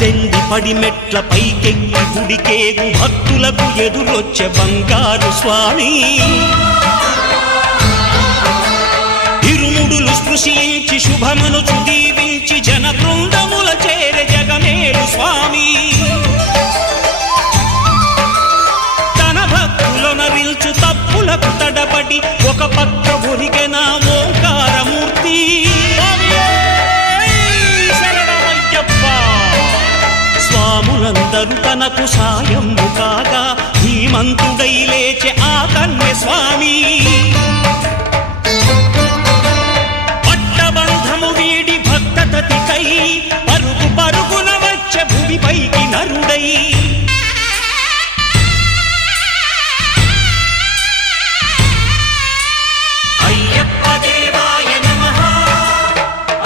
18 పడిమెట్ల పైకెక్కి గుడికేగు భక్తులకు ఎదురొచ్చే బంగారు స్వామి ఇరుముడులు స్పృశించి శుభమనుచు దీవించి జన బృందముల చేరే జగమేలు స్వామి తన భక్తులొనరిల్చు తప్పులకు తడబడి ఒక పక్క ఒరిగెన ఓంకారమూర్తి స్వాములందరూ తనకు సాయము కాగా ధీమంతుడై లేచే ఆ కన్య స్వామి పట్టబంధము వీడి భక్తతతికై